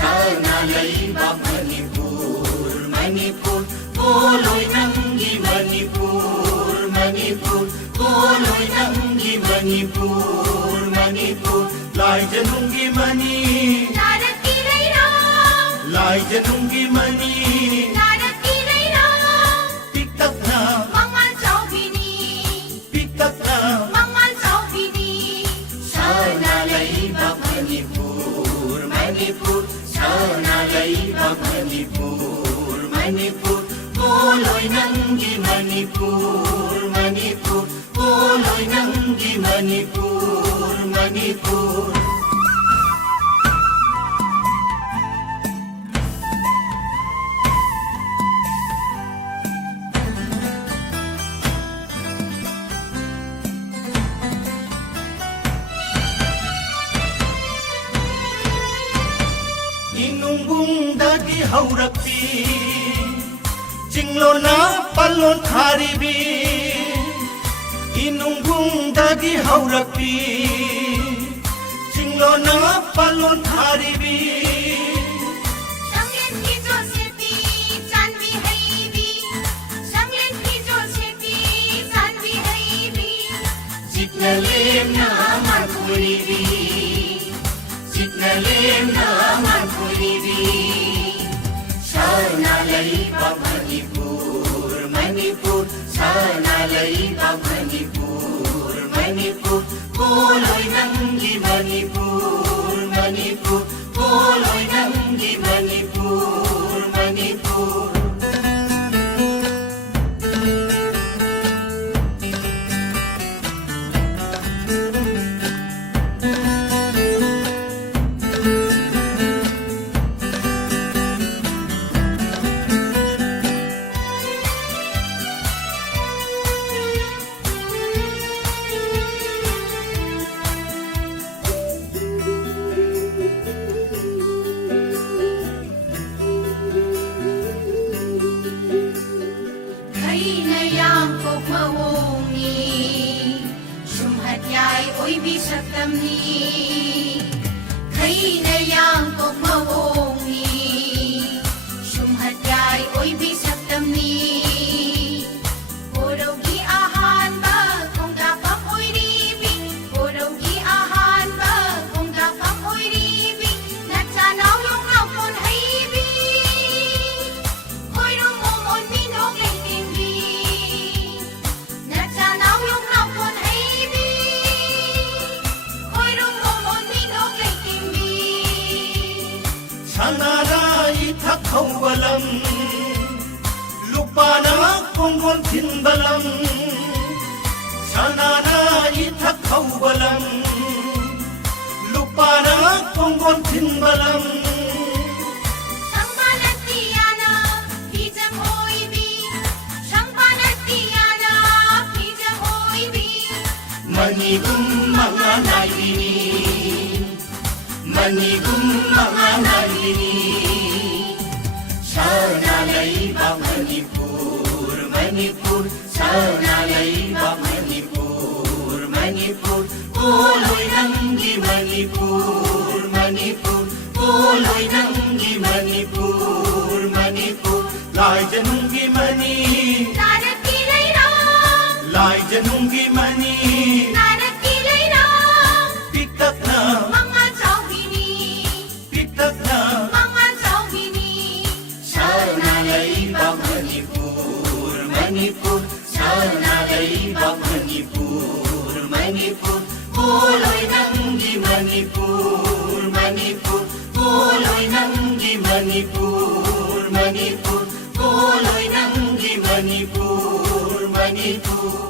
Sana leibak Manipur, Manipur, Poloy Nanggi Manipur, Manipur, Poloy Nanggi Manipur, Manipur, Lai Janungi Mani, Lai Janungi Mani, Pick up na, pick up na, Sana leibak Manipur, Manipur, Sana leibak Manipur, Manipur, Poloy Nanggi Manipur, Manipur, Poloy Nanggi Manipur, Manipur. Inumbung dagi haurakpi Jinglo na palon tharibi Inumbung dagi haurakpi Jinglo na palon tharibi Sanglen ki Josepi Chanvi haibi Sanglen ki Josepi Chanvi haibi Signalem na markuribi Signalem na markuribi Sana leibak Manipur, Manipur, Sana leibak Manipur, Manipur, Poloy Nanggi Manipur, Manipur, Poloy Nanggi Manipur, Manipur. Oi bisatam ni Khay na yang kog mawong ni Shumhat yay oi bisatam ni Puraw gi ahan ba kung dapat oi ribing Puraw gi ahan ba kung dapat oi ribing Natsanaw yung rapon haibing Koy rumumon minog laitingbing Natsanaw yung rapon haibing Sanara ithak haubalam Lupana konggon tinbalam Sanara ithak haubalam Lupana konggon tinbalam Sangpanatiyana hijam hoibi Sangpanatiyana hijam hoibi Manigum mga naibini Manigum mga naibini Sana leibak Manipur, Manipur, Sana leibak Manipur, Manipur, Poloy Nanggi Manipur, Manipur, Poloy Nanggi Manipur, Manipur, Lai Janungi Mani, Lai Janungi Mani, Pick up na, pick up na, Sana leibak Manipur, Manipur, Sana leibak Manipur, Manipur, Poloy Nanggi Manipur, Manipur, Poloy Nanggi Manipur, Manipur, Poloy Nanggi Manipur, Manipur.